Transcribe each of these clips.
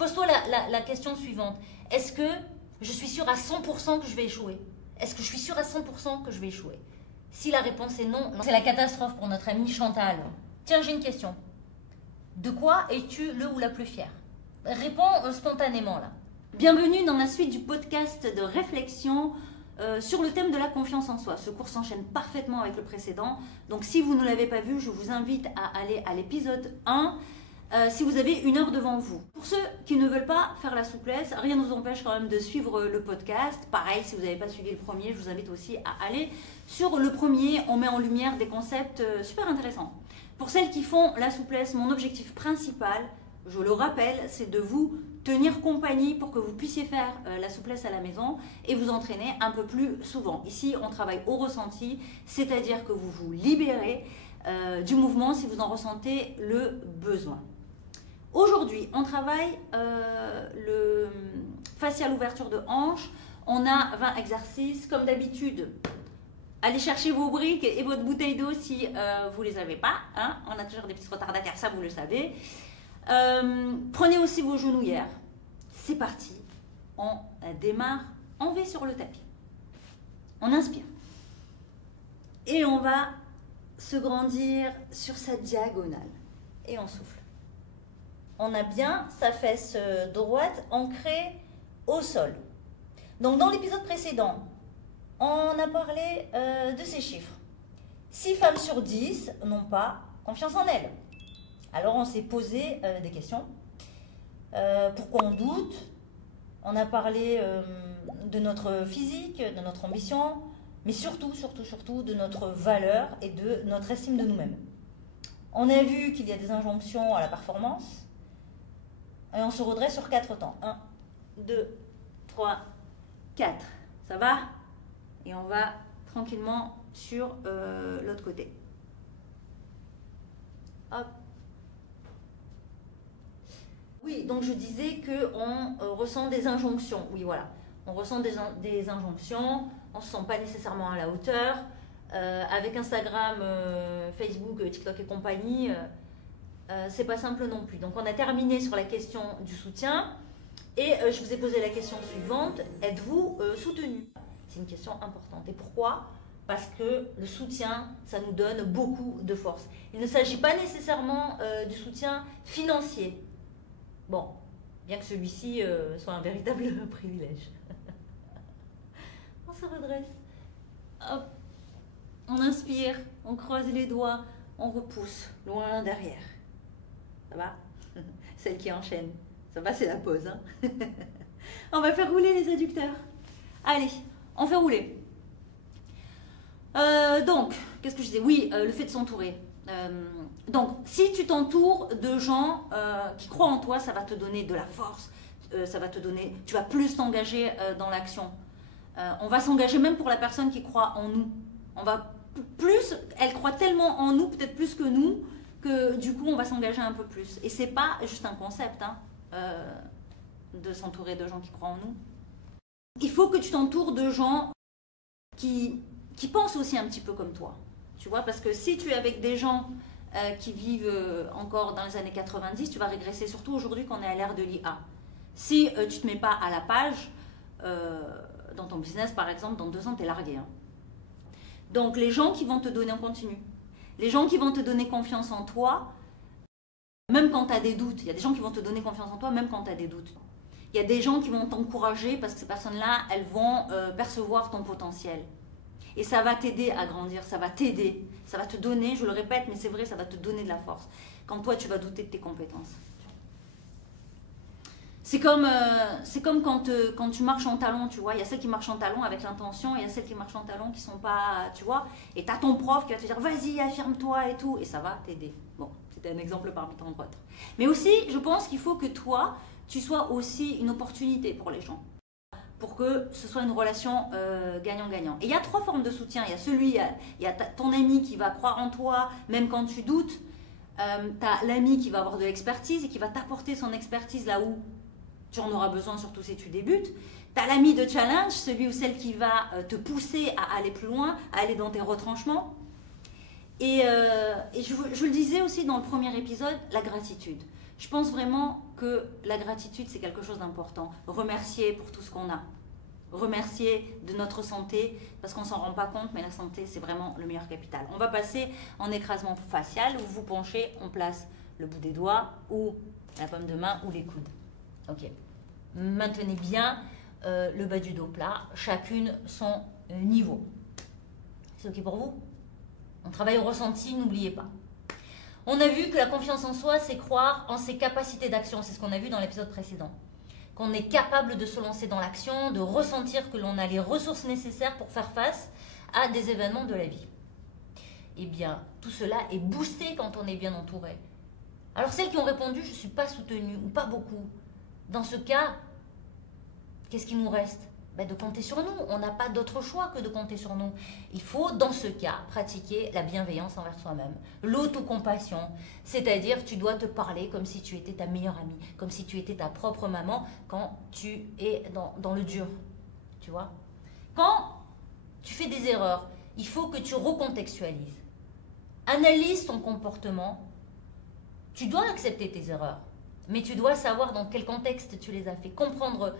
Pose-toi la question suivante. Est-ce que je suis sûre à 100% que je vais échouer? Est-ce que je suis sûre à 100% que je vais échouer? Si la réponse est non, c'est la catastrophe pour notre amie Chantal. Tiens, j'ai une question. De quoi es-tu le ou la plus fière? Réponds spontanément là. Bienvenue dans la suite du podcast de réflexion sur le thème de la confiance en soi. Ce cours s'enchaîne parfaitement avec le précédent. Donc si vous ne l'avez pas vu, je vous invite à aller à l'épisode 1 si vous avez 1 heure devant vous. Pour ceux qui ne veulent pas faire la souplesse, rien ne vous empêche quand même de suivre le podcast. Pareil, si vous n'avez pas suivi le premier, je vous invite aussi à aller sur le premier. On met en lumière des concepts super intéressants. Pour celles qui font la souplesse, mon objectif principal, je le rappelle, c'est de vous tenir compagnie pour que vous puissiez faire la souplesse à la maison et vous entraîner un peu plus souvent. Ici, on travaille au ressenti, c'est-à-dire que vous vous libérez du mouvement si vous en ressentez le besoin. Aujourd'hui, on travaille le facial ouverture de hanche. On a 20 exercices. Comme d'habitude, allez chercher vos briques et votre bouteille d'eau si vous ne les avez pas. Hein. On a toujours des petits retardataires, ça vous le savez. Prenez aussi vos genouillères. C'est parti. On démarre en V sur le tapis. On inspire. Et on va se grandir sur sa diagonale. Et on souffle. On a bien sa fesse droite ancrée au sol. Donc dans l'épisode précédent, on a parlé de ces chiffres. 6 femmes sur 10 n'ont pas confiance en elles. Alors on s'est posé des questions. Pourquoi on doute? On a parlé de notre physique, de notre ambition, mais surtout de notre valeur et de notre estime de nous-mêmes. On a vu qu'il y a des injonctions à la performance et on se redresse sur 4 temps. 1, 2, 3, 4. Ça va? Et on va tranquillement sur l'autre côté. Hop. Oui, donc je disais qu'on ressent des injonctions. Oui, voilà. On ressent des injonctions, on ne se sent pas nécessairement à la hauteur. Avec Instagram, Facebook, TikTok et compagnie, c'est pas simple non plus. Donc on a terminé sur la question du soutien et je vous ai posé la question suivante. Êtes-vous soutenu? C'est une question importante. Et pourquoi? Parce que le soutien, ça nous donne beaucoup de force. Il ne s'agit pas nécessairement du soutien financier. Bon, bien que celui-ci soit un véritable privilège. On se redresse. Hop. On inspire, on croise les doigts, on repousse loin derrière. Ça va? Celle qui enchaîne. Ça va, c'est la pause. Hein. On va faire rouler les adducteurs. Allez, on fait rouler. Donc, qu'est-ce que je disais? Oui, le fait de s'entourer. Donc, si tu t'entoures de gens qui croient en toi, ça va te donner de la force. Ça va te donner, tu vas plus t'engager dans l'action. On va s'engager même pour la personne qui croit en nous. On va plus, elle croit tellement en nous, peut-être plus que nous, que du coup on va s'engager un peu plus. Et c'est pas juste un concept hein, de s'entourer de gens qui croient en nous. Il faut que tu t'entoures de gens qui pensent aussi un petit peu comme toi. Tu vois, parce que si tu es avec des gens qui vivent encore dans les années 90, tu vas régresser, surtout aujourd'hui qu'on est à l'ère de l'IA. Si tu ne te mets pas à la page, dans ton business par exemple, dans 2 ans tu es largué. Hein. Donc les gens qui vont te donner en continu, les gens qui vont te donner confiance en toi, même quand tu as des doutes, il y a des gens qui vont te donner confiance en toi même quand tu as des doutes. Il y a des gens qui vont t'encourager parce que ces personnes-là, elles vont percevoir ton potentiel. Et ça va t'aider à grandir, ça va t'aider, ça va te donner, je le répète, mais c'est vrai, ça va te donner de la force. Quand toi, tu vas douter de tes compétences. C'est comme quand tu marches en talons, tu vois. Il y a celles qui marchent en talons avec l'intention, et il y a celles qui marchent en talons qui sont pas, tu vois. Et tu as ton prof qui va te dire, vas-y, affirme-toi et tout, et ça va t'aider. Bon, c'était un exemple parmi tant d'autres. Mais aussi, je pense qu'il faut que toi, tu sois aussi une opportunité pour les gens. Pour que ce soit une relation gagnant-gagnant. Et il y a 3 formes de soutien. Il y a celui, il y a ton ami qui va croire en toi, même quand tu doutes. Tu as l'ami qui va avoir de l'expertise et qui va t'apporter son expertise là où tu en auras besoin, surtout si tu débutes. Tu as l'ami de challenge, celui ou celle qui va te pousser à aller plus loin, à aller dans tes retranchements. Et je le disais aussi dans le premier épisode, la gratitude. Je pense vraiment que la gratitude, c'est quelque chose d'important. Remercier pour tout ce qu'on a. Remercier de notre santé, parce qu'on ne s'en rend pas compte, mais la santé, c'est vraiment le meilleur capital. On va passer en écrasement facial. Vous vous penchez, on place le bout des doigts ou la paume de main ou les coudes. Ok. Maintenez bien le bas du dos plat, chacune son niveau. C'est ok pour vous? On travaille au ressenti, n'oubliez pas. On a vu que la confiance en soi, c'est croire en ses capacités d'action. C'est ce qu'on a vu dans l'épisode précédent. Qu'on est capable de se lancer dans l'action, de ressentir que l'on a les ressources nécessaires pour faire face à des événements de la vie. Eh bien, tout cela est boosté quand on est bien entouré. Alors, celles qui ont répondu « je ne suis pas soutenue » ou « pas beaucoup », dans ce cas, qu'est-ce qui nous reste? De compter sur nous. On n'a pas d'autre choix que de compter sur nous. Il faut, dans ce cas, pratiquer la bienveillance envers soi-même. L'autocompassion, c'est-à-dire tu dois te parler comme si tu étais ta meilleure amie, comme si tu étais ta propre maman quand tu es dans le dur. Tu vois? Quand tu fais des erreurs, il faut que tu recontextualises. Analyse ton comportement. Tu dois accepter tes erreurs, mais tu dois savoir dans quel contexte tu les as fait, comprendre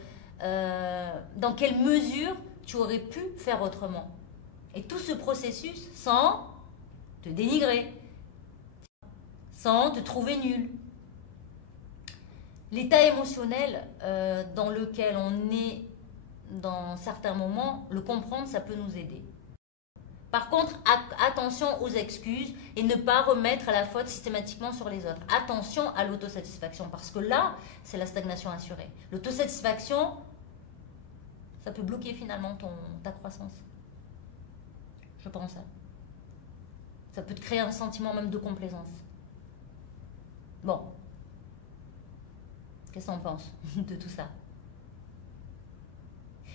dans quelle mesure tu aurais pu faire autrement. Et tout ce processus sans te dénigrer, sans te trouver nul. L'état émotionnel dans lequel on est dans certains moments, le comprendre, ça peut nous aider. Par contre, attention aux excuses et ne pas remettre la faute systématiquement sur les autres. Attention à l'autosatisfaction, parce que là, c'est la stagnation assurée. L'autosatisfaction, ça peut bloquer finalement ta croissance. Je pense. Ça peut te créer un sentiment même de complaisance. Bon. Qu'est-ce que t'en penses de tout ça?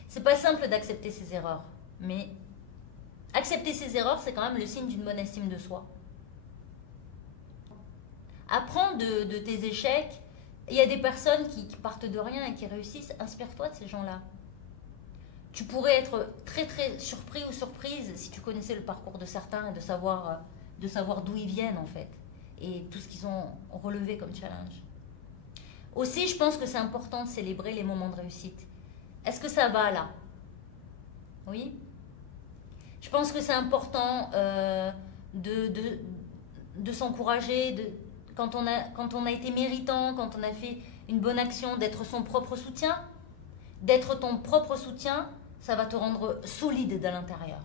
C'est pas simple d'accepter ses erreurs, mais accepter ses erreurs, c'est quand même le signe d'une bonne estime de soi. Apprends de tes échecs. Il y a des personnes qui partent de rien et qui réussissent. Inspire-toi de ces gens-là. Tu pourrais être très très surpris ou surprise si tu connaissais le parcours de certains et de savoir d'où ils viennent en fait. Et tout ce qu'ils ont relevé comme challenge. Aussi, je pense que c'est important de célébrer les moments de réussite. Est-ce que ça va là? Oui? Je pense que c'est important de s'encourager, quand on a été méritant, quand on a fait une bonne action, d'être son propre soutien. D'être ton propre soutien, ça va te rendre solide de l'intérieur.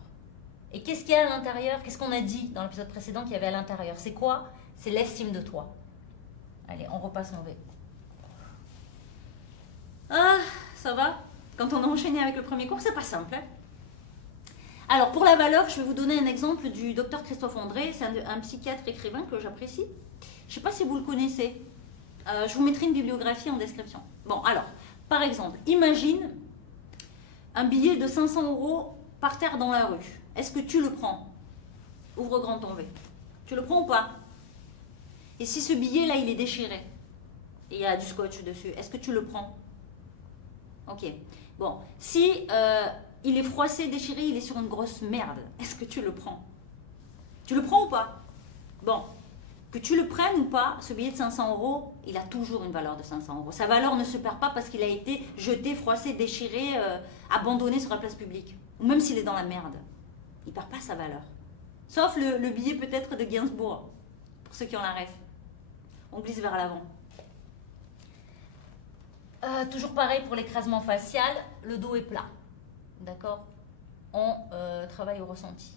Et qu'est-ce qu'il y a à l'intérieur? Qu'est-ce qu'on a dit dans l'épisode précédent qu'il y avait à l'intérieur? C'est quoi? C'est l'estime de toi. Allez, on repasse en V. Ah, ça va? Quand on a enchaîné avec le premier cours, c'est pas simple. Hein? Alors, pour la valeur, je vais vous donner un exemple du docteur Christophe André. C'est un psychiatre écrivain que j'apprécie. Je ne sais pas si vous le connaissez. Je vous mettrai une bibliographie en description. Bon, alors, par exemple, imagine un billet de 500 € par terre dans la rue. Est-ce que tu le prends? Ouvre grand ton V. Tu le prends ou pas? Et si ce billet-là, il est déchiré, et il y a du scotch dessus, est-ce que tu le prends? Ok. Bon, si il est froissé, déchiré, il est sur une grosse merde, est-ce que tu le prends? Tu le prends ou pas? Bon, que tu le prennes ou pas, ce billet de 500 €, il a toujours une valeur de 500 €. Sa valeur ne se perd pas parce qu'il a été jeté, froissé, déchiré, abandonné sur la place publique. Ou même s'il est dans la merde. Il ne perd pas sa valeur. Sauf le billet peut-être de Gainsbourg, pour ceux qui ont la ref. On glisse vers l'avant. Toujours pareil pour l'écrasement facial, le dos est plat. D'accord? On travaille au ressenti.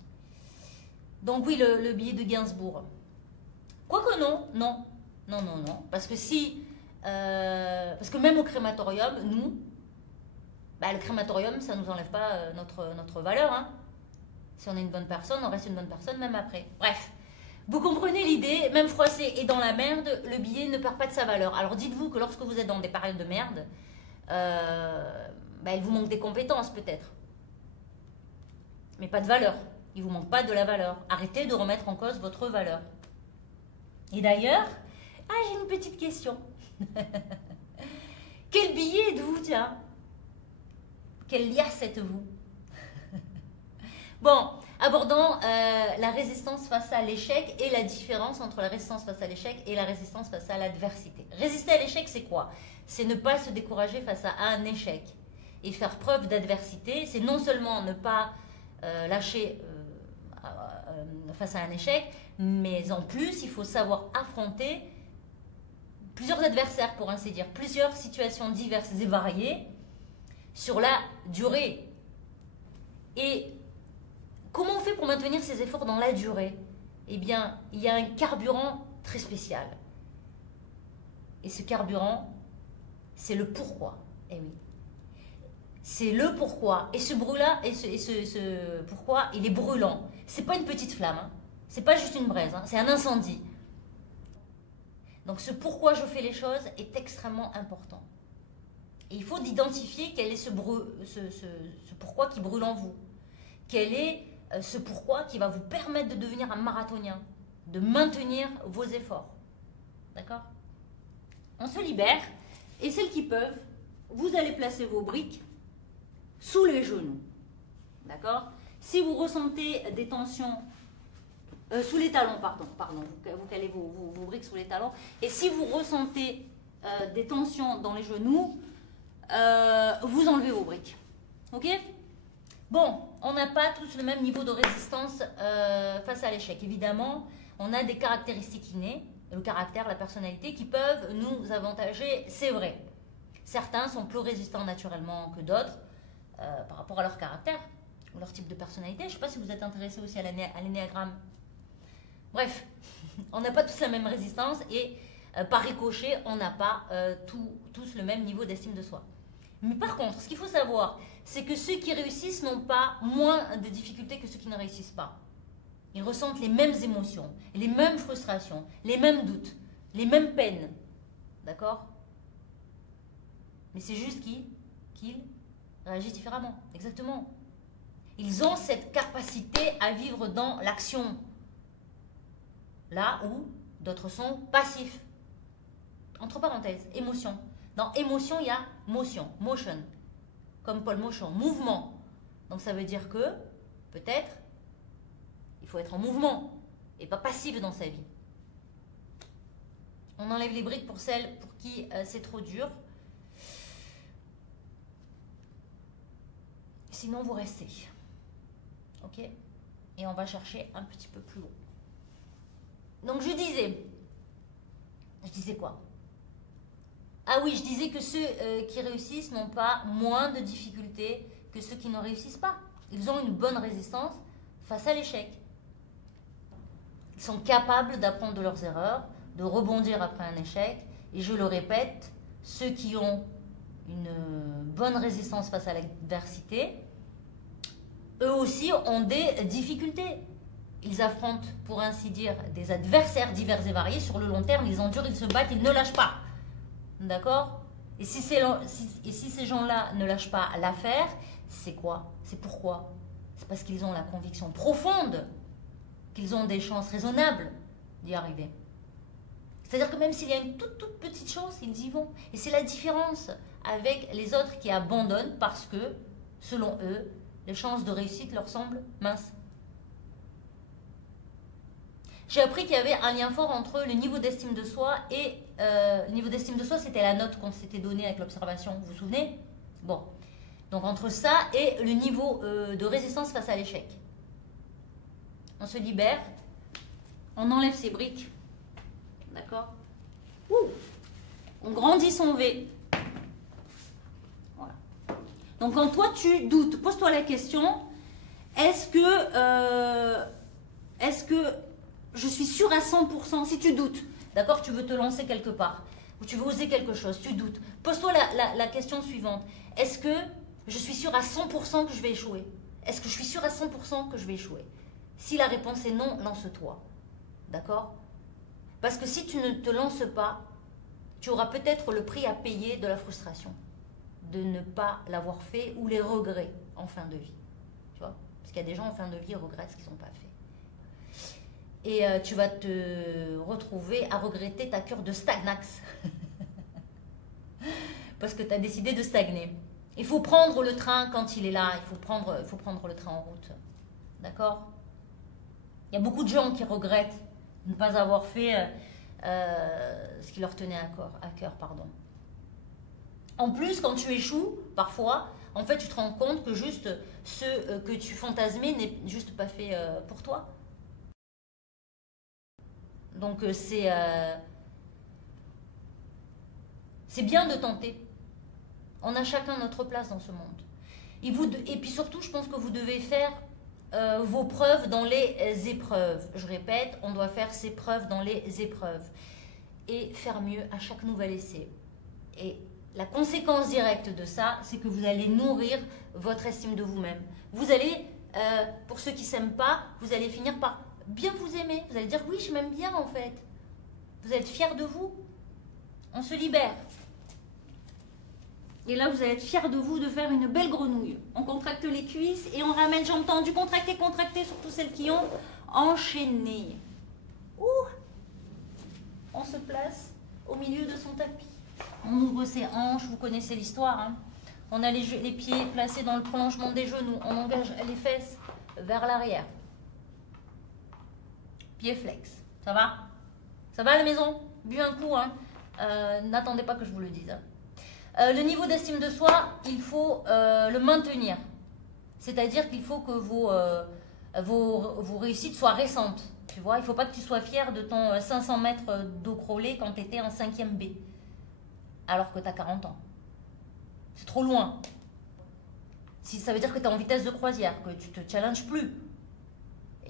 Donc oui, le billet de Gainsbourg. Quoique non. Parce que même au crématorium, nous, le crématorium, ça ne nous enlève pas notre valeur. Hein. Si on est une bonne personne, on reste une bonne personne même après. Bref, vous comprenez l'idée, même froissé et dans la merde, le billet ne perd pas de sa valeur. Alors dites-vous que lorsque vous êtes dans des périodes de merde, il vous manque des compétences peut-être. Mais pas de valeur. Il ne vous manque pas de la valeur. Arrêtez de remettre en cause votre valeur. Et d'ailleurs, j'ai une petite question. Quel billet êtes-vous, tiens? Quelle liasse êtes-vous? Bon, abordant la résistance face à l'échec et la différence entre la résistance face à l'échec et la résistance face à l'adversité. Résister à l'échec, c'est quoi? C'est ne pas se décourager face à un échec et faire preuve d'adversité. C'est non seulement ne pas lâcher face à un échec, mais en plus, il faut savoir affronter plusieurs adversaires, pour ainsi dire, plusieurs situations diverses et variées sur la durée. Et comment on fait pour maintenir ces efforts dans la durée? Eh bien, il y a un carburant très spécial. Et ce carburant, c'est le pourquoi. Eh oui. C'est le pourquoi. Et ce brûlant, ce pourquoi, il est brûlant. C'est pas une petite flamme, hein. C'est pas juste une braise, hein. C'est un incendie. Donc ce pourquoi je fais les choses est extrêmement important. Et il faut identifier quel est ce pourquoi qui brûle en vous. Quel est ce pourquoi qui va vous permettre de devenir un marathonien, de maintenir vos efforts. D'accord? On se libère, et celles qui peuvent, vous allez placer vos briques sous les genoux. D'accord? Si vous ressentez des tensions, sous les talons, pardon, vous calez vos briques sous les talons, et si vous ressentez des tensions dans les genoux, vous enlevez vos briques. Ok? Bon, on n'a pas tous le même niveau de résistance face à l'échec. Évidemment, on a des caractéristiques innées, le caractère, la personnalité, qui peuvent nous avantager, c'est vrai. Certains sont plus résistants naturellement que d'autres par rapport à leur caractère ou leur type de personnalité. Je ne sais pas si vous êtes intéressé aussi à l'énéagramme. Bref, on n'a pas tous la même résistance et par ricochet, on n'a pas tous le même niveau d'estime de soi. Mais par contre, ce qu'il faut savoir, c'est que ceux qui réussissent n'ont pas moins de difficultés que ceux qui ne réussissent pas. Ils ressentent les mêmes émotions, les mêmes frustrations, les mêmes doutes, les mêmes peines. D'accord? Mais c'est juste qu'ils réagissent différemment. Exactement. Ils ont cette capacité à vivre dans l'action. Là où d'autres sont passifs. Entre parenthèses, émotion. Dans émotion, il y a motion, comme Paul Motion, mouvement. Donc ça veut dire que, peut-être, il faut être en mouvement et pas passif dans sa vie. On enlève les briques pour celles pour qui c'est trop dur. Sinon, vous restez. Ok? Et on va chercher un petit peu plus haut. Donc je disais quoi? Ah oui, je disais que ceux qui réussissent n'ont pas moins de difficultés que ceux qui ne réussissent pas. Ils ont une bonne résistance face à l'échec. Ils sont capables d'apprendre de leurs erreurs, de rebondir après un échec. Et je le répète, ceux qui ont une bonne résistance face à l'adversité, eux aussi ont des difficultés. Ils affrontent, pour ainsi dire, des adversaires divers et variés. Sur le long terme, ils endurent, ils se battent, ils ne lâchent pas. D'accord? Et si ces gens-là ne lâchent pas l'affaire, c'est quoi? C'est pourquoi? C'est parce qu'ils ont la conviction profonde qu'ils ont des chances raisonnables d'y arriver. C'est-à-dire que même s'il y a une toute petite chance, ils y vont. Et c'est la différence avec les autres qui abandonnent parce que, selon eux, les chances de réussite leur semblent minces. J'ai appris qu'il y avait un lien fort entre le niveau d'estime de soi et... le niveau d'estime de soi, c'était la note qu'on s'était donnée avec l'observation, vous vous souvenez? Bon. Donc entre ça et le niveau de résistance face à l'échec. On se libère. On enlève ses briques. D'accord? On grandit son V. Voilà. Donc quand toi tu doutes, pose-toi la question, est-ce que je suis sûre à 100%, si tu doutes, d'accord, tu veux te lancer quelque part, ou tu veux oser quelque chose, tu doutes, pose-toi la question suivante, est-ce que je suis sûre à 100% que je vais échouer? Est-ce que je suis sûre à 100% que je vais échouer? Si la réponse est non, lance-toi, d'accord? Parce que si tu ne te lances pas, tu auras peut-être le prix à payer de la frustration, de ne pas l'avoir fait, ou les regrets en fin de vie, tu vois? Parce qu'il y a des gens en fin de vie qui regrettent ce qu'ils n'ont pas fait. Et tu vas te retrouver à regretter ta cure de stagnax. Parce que tu as décidé de stagner. Il faut prendre le train quand il est là. Il faut prendre le train en route. D'accord? Il y a beaucoup de gens qui regrettent de ne pas avoir fait ce qui leur tenait à cœur, pardon. En plus, quand tu échoues, parfois, en fait, tu te rends compte que juste ce que tu fantasmais n'est juste pas fait pour toi. Donc, c'est bien de tenter. On a chacun notre place dans ce monde. Et puis surtout, je pense que vous devez faire vos preuves dans les épreuves. Je répète, on doit faire ses preuves dans les épreuves. Et faire mieux à chaque nouvel essai. Et la conséquence directe de ça, c'est que vous allez nourrir votre estime de vous-même. Vous allez, pour ceux qui ne s'aiment pas, vous allez finir par bien vous aimer. Vous allez dire, oui, je m'aime bien en fait. Vous allez être fiers de vous. On se libère. Et là, vous allez être fiers de vous de faire une belle grenouille. On contracte les cuisses et on ramène jambes tendues, contractées, contractées, surtout celles qui ont enchaîné. Ouh! On se place au milieu de son tapis. On ouvre ses hanches, vous connaissez l'histoire. Hein. On a les pieds placés dans le prolongement des genoux. On engage les fesses vers l'arrière. Pieds flex. Ça va? Ça va à la maison? Bu un coup, hein? N'attendez pas que je vous le dise. Le niveau d'estime de soi, il faut le maintenir. C'est-à-dire qu'il faut que vos réussites soient récentes. Tu vois, il ne faut pas que tu sois fier de ton 500 mètres d'eau crawlée quand tu étais en 5e B. Alors que tu as 40 ans. C'est trop loin. Si ça veut dire que tu es en vitesse de croisière, que tu ne te challenges plus.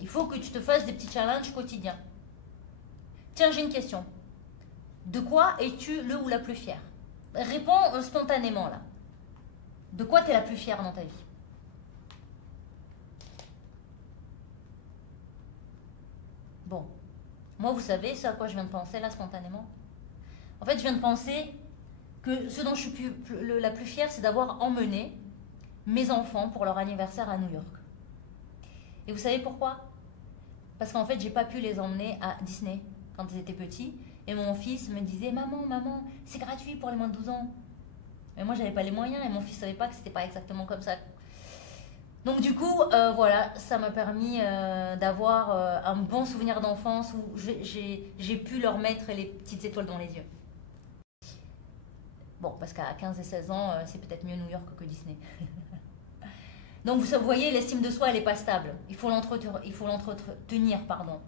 Il faut que tu te fasses des petits challenges quotidiens. Tiens, j'ai une question. De quoi es-tu le ou la plus fière? Réponds spontanément là. De quoi tu es la plus fière dans ta vie? Bon. Moi, vous savez ce à quoi je viens de penser là spontanément? En fait, je viens de penser que ce dont je suis la plus fière, c'est d'avoir emmené mes enfants pour leur anniversaire à New York. Et vous savez pourquoi? Parce qu'en fait, j'ai pas pu les emmener à Disney quand ils étaient petits. Et mon fils me disait, maman, c'est gratuit pour les moins de 12 ans. Mais moi, j'avais pas les moyens et mon fils savait pas que c'était pas exactement comme ça. Donc du coup, voilà, ça m'a permis d'avoir un bon souvenir d'enfance où j'ai pu leur mettre les petites étoiles dans les yeux. Bon, parce qu'à 15 et 16 ans, c'est peut-être mieux New York que Disney. Donc vous voyez, l'estime de soi, elle n'est pas stable. Il faut l'entretenir, pardon.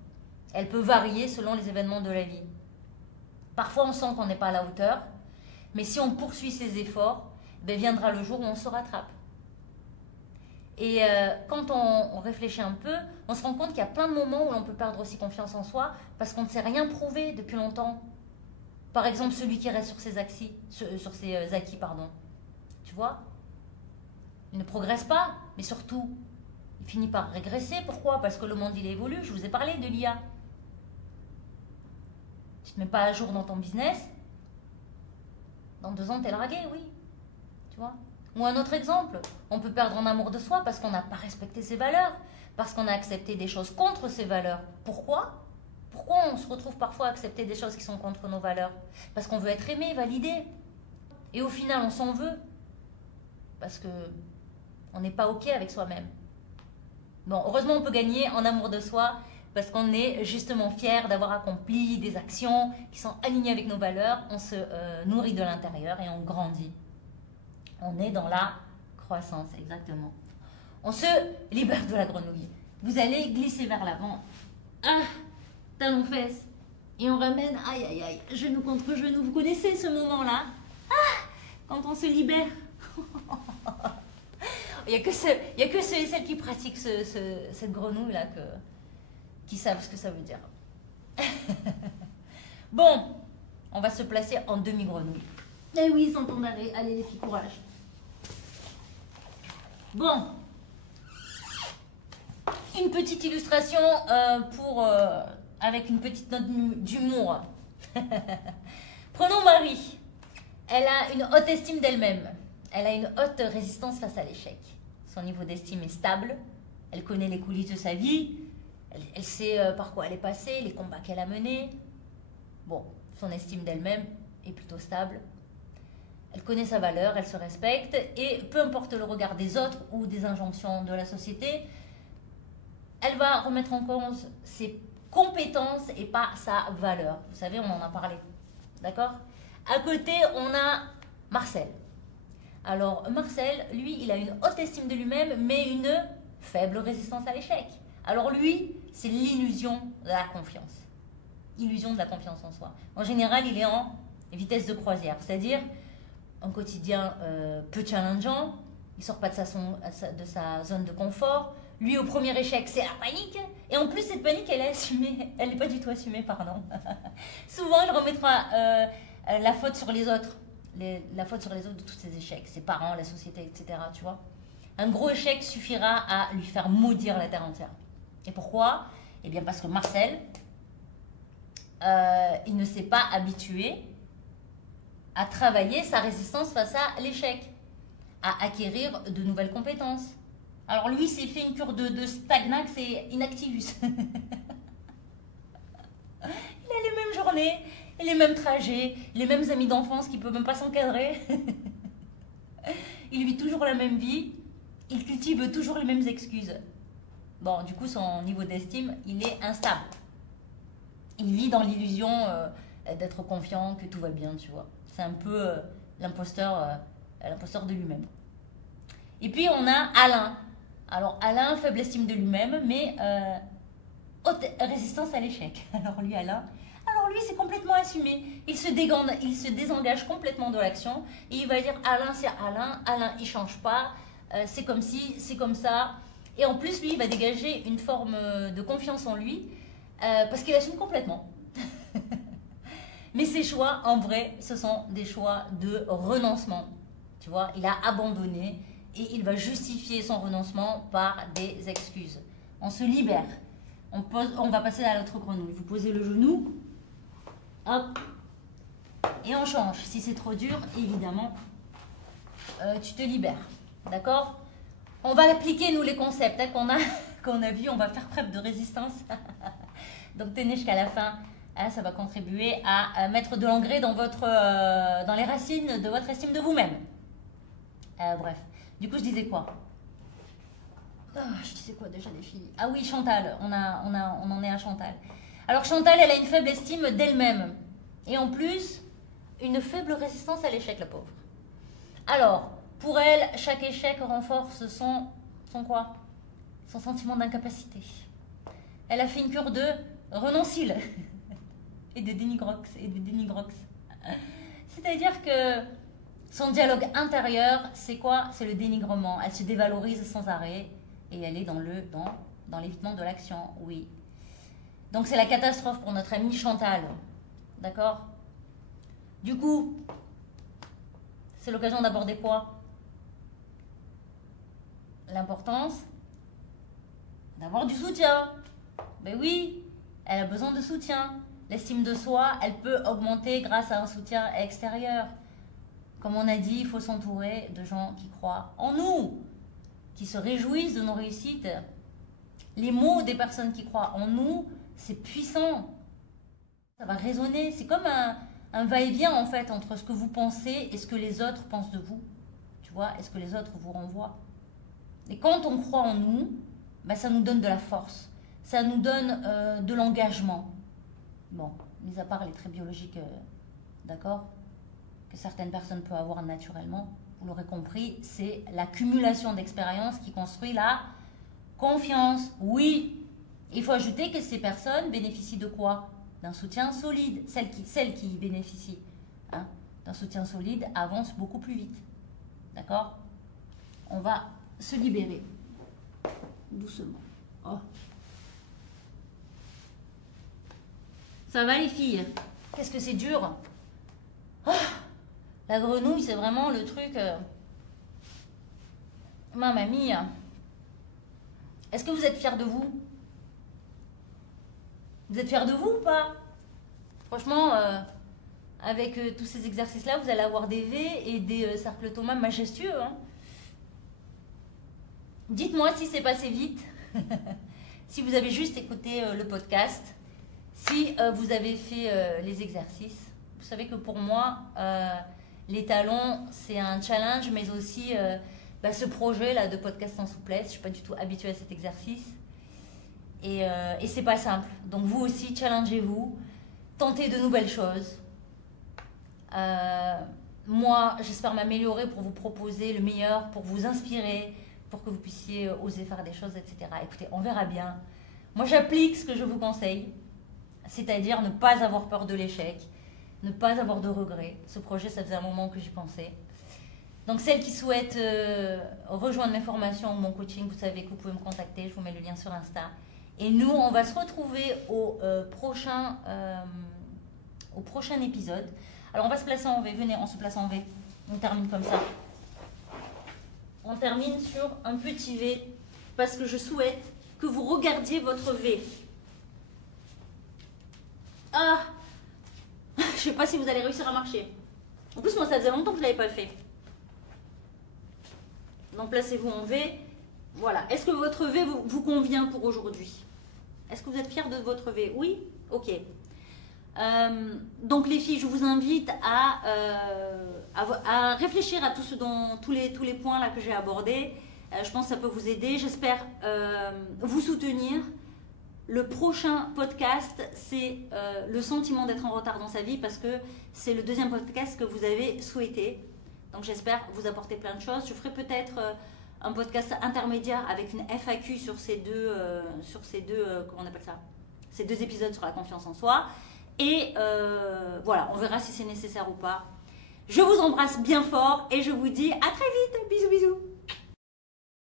Elle peut varier selon les événements de la vie. Parfois, on sent qu'on n'est pas à la hauteur, mais si on poursuit ses efforts, ben viendra le jour où on se rattrape. Et quand on réfléchit un peu, on se rend compte qu'il y a plein de moments où on peut perdre aussi confiance en soi parce qu'on ne s'est rien prouvé depuis longtemps. Par exemple, celui qui reste sur ses acquis, tu vois, il ne progresse pas, mais surtout, il finit par régresser. Pourquoi? Parce que le monde, il évolue. Je vous ai parlé de l'IA. Tu ne te mets pas à jour dans ton business, dans 2 ans, tu es largué, oui. Tu vois? Ou un autre exemple, on peut perdre en amour de soi parce qu'on n'a pas respecté ses valeurs, parce qu'on a accepté des choses contre ses valeurs. Pourquoi? Pourquoi on se retrouve parfois à accepter des choses qui sont contre nos valeurs? Parce qu'on veut être aimé, validé. Et au final, on s'en veut. Parce que on n'est pas OK avec soi-même. Bon, heureusement, on peut gagner en amour de soi parce qu'on est justement fier d'avoir accompli des actions qui sont alignées avec nos valeurs. On se nourrit de l'intérieur et on grandit. On est dans la croissance, exactement. On se libère de la grenouille. Vous allez glisser vers l'avant. Ah, talons fesses. Et on ramène, aïe, aïe, aïe, genou contre genou. Vous connaissez ce moment-là? Ah, quand on se libère. Il n'y a que ceux et celles qui pratiquent cette grenouille-là qui savent ce que ça veut dire. Bon, on va se placer en demi-grenouille. Eh oui, sans ton arrêt. Allez les filles, courage. Bon. Une petite illustration avec une petite note d'humour. Prenons Marie. Elle a une haute estime d'elle-même. Elle a une haute résistance face à l'échec. Son niveau d'estime est stable. Elle connaît les coulisses de sa vie. Elle sait par quoi elle est passée, les combats qu'elle a menés. Bon, son estime d'elle-même est plutôt stable. Elle connaît sa valeur, elle se respecte. Et peu importe le regard des autres ou des injonctions de la société, elle va remettre en cause ses compétences et pas sa valeur. Vous savez, on en a parlé. D'accord? À côté, on a Marcel. Alors, Marcel, lui, il a une haute estime de lui-même, mais une faible résistance à l'échec. Alors lui, c'est l'illusion de la confiance. Illusion de la confiance en soi. En général, il est en vitesse de croisière, c'est-à-dire un quotidien peu challengeant, il sort pas de sa zone de confort. Lui, au premier échec, c'est la panique. Et en plus, cette panique, elle est assumée. Elle n'est pas du tout assumée, pardon. Souvent, il remettra la faute sur les autres. La faute sur les autres de tous ses échecs. Ses parents, la société, etc. Tu vois. Un gros échec suffira à lui faire maudire la terre entière. Et pourquoi? Eh bien, parce que Marcel, il ne s'est pas habitué à travailler sa résistance face à l'échec, à acquérir de nouvelles compétences. Alors lui, s'est fait une cure de Stagnax et Inactivus. Il a les mêmes journées, les mêmes trajets, les mêmes amis d'enfance qui ne peuvent même pas s'encadrer. Il vit toujours la même vie, il cultive toujours les mêmes excuses. Bon, du coup, son niveau d'estime, il est instable. Il vit dans l'illusion d'être confiant, que tout va bien, tu vois. C'est un peu l'imposteur de lui-même. Et puis, on a Alain. Alors, Alain, faible estime de lui-même, mais haute résistance à l'échec. Alors, lui, c'est complètement assumé. Il se désengage complètement de l'action. Et il va dire, Alain, c'est Alain. Alain, il ne change pas. C'est comme ci, c'est comme ça. Et en plus, lui, il va dégager une forme de confiance en lui parce qu'il assume complètement. Mais ses choix, en vrai, ce sont des choix de renoncement. Tu vois, il a abandonné et il va justifier son renoncement par des excuses. On se libère. On va passer à l'autre grenouille. Vous posez le genou. Hop. Et on change. Si c'est trop dur, évidemment, tu te libères. D'accord? On va appliquer, nous, les concepts qu'on a vus. On va faire preuve de résistance. Donc, tenez jusqu'à la fin. Ça va contribuer à mettre de l'engrais dans les racines de votre estime de vous-même. Bref. Du coup, je disais quoi? Je disais quoi déjà, les filles? Ah oui, Chantal. On en est à Chantal. Alors, Chantal, elle a une faible estime d'elle-même. Et en plus, une faible résistance à l'échec, la pauvre. Alors, pour elle, chaque échec renforce son quoi? Son sentiment d'incapacité. Elle a fait une cure de renoncile et de dénigrox. C'est-à-dire que son dialogue intérieur, c'est quoi? C'est le dénigrement. Elle se dévalorise sans arrêt et elle est dans l'évitement de l'action, oui. Donc c'est la catastrophe pour notre amie Chantal. D'accord? Du coup, c'est l'occasion d'aborder quoi? L'importance d'avoir du soutien. Ben oui, elle a besoin de soutien. L'estime de soi, elle peut augmenter grâce à un soutien extérieur. Comme on a dit, il faut s'entourer de gens qui croient en nous, qui se réjouissent de nos réussites. Les mots des personnes qui croient en nous, c'est puissant. Ça va résonner. C'est comme un va-et-vient en fait entre ce que vous pensez et ce que les autres pensent de vous. Tu vois, et ce que les autres vous renvoient. Et quand on croit en nous, ben ça nous donne de la force. Ça nous donne de l'engagement. Bon, mis à part les traits biologiques, d'accord, que certaines personnes peuvent avoir naturellement, vous l'aurez compris, c'est l'accumulation d'expériences qui construit la confiance. Oui, il faut ajouter que ces personnes bénéficient de quoi? D'un soutien solide. Celles qui bénéficient d'un soutien solide avancent beaucoup plus vite. D'accord? On va se libérer doucement. Oh. Ça va les filles? Qu'est-ce que c'est dur? Oh, la grenouille, c'est vraiment le truc... Mamma mia. Est-ce que vous êtes fiers de vous? Vous êtes fiers de vous ou pas? Franchement, avec tous ces exercices-là, vous allez avoir des V et des cercles Thomas majestueux. Hein. Dites-moi si c'est passé vite. Si vous avez juste écouté le podcast. Si vous avez fait les exercices. Vous savez que pour moi, les talons, c'est un challenge, mais aussi ce projet là de podcast en souplesse. Je ne suis pas du tout habituée à cet exercice. Et c'est pas simple. Donc vous aussi, challengez-vous, tentez de nouvelles choses. Moi, j'espère m'améliorer pour vous proposer le meilleur, pour vous inspirer, pour que vous puissiez oser faire des choses, etc. Écoutez, on verra bien. Moi, j'applique ce que je vous conseille, c'est-à-dire ne pas avoir peur de l'échec, ne pas avoir de regrets. Ce projet, ça faisait un moment que j'y pensais. Donc, celles qui souhaitent rejoindre mes formations ou mon coaching, vous savez que vous pouvez me contacter, je vous mets le lien sur Insta. Et nous, on va se retrouver au prochain épisode. Alors, on va se placer en V. Venez, on se place en V. On termine comme ça. On termine sur un petit V parce que je souhaite que vous regardiez votre V. Ah, je ne sais pas si vous allez réussir à marcher. En plus, moi, ça faisait longtemps que je ne l'avais pas fait. Donc, placez-vous en V. Voilà. Est-ce que votre V vous convient pour aujourd'hui? Est-ce que vous êtes fiers de votre V? Oui? Ok. Donc, les filles, je vous invite à réfléchir à tous les points là que j'ai abordés. Je pense que ça peut vous aider. J'espère vous soutenir. Le prochain podcast, c'est le sentiment d'être en retard dans sa vie parce que c'est le deuxième podcast que vous avez souhaité. Donc j'espère vous apporter plein de choses. Je ferai peut-être un podcast intermédiaire avec une FAQ sur ces deux comment on appelle ça? Ces deux épisodes sur la confiance en soi. Et voilà, on verra si c'est nécessaire ou pas. Je vous embrasse bien fort et je vous dis à très vite. Bisous, bisous.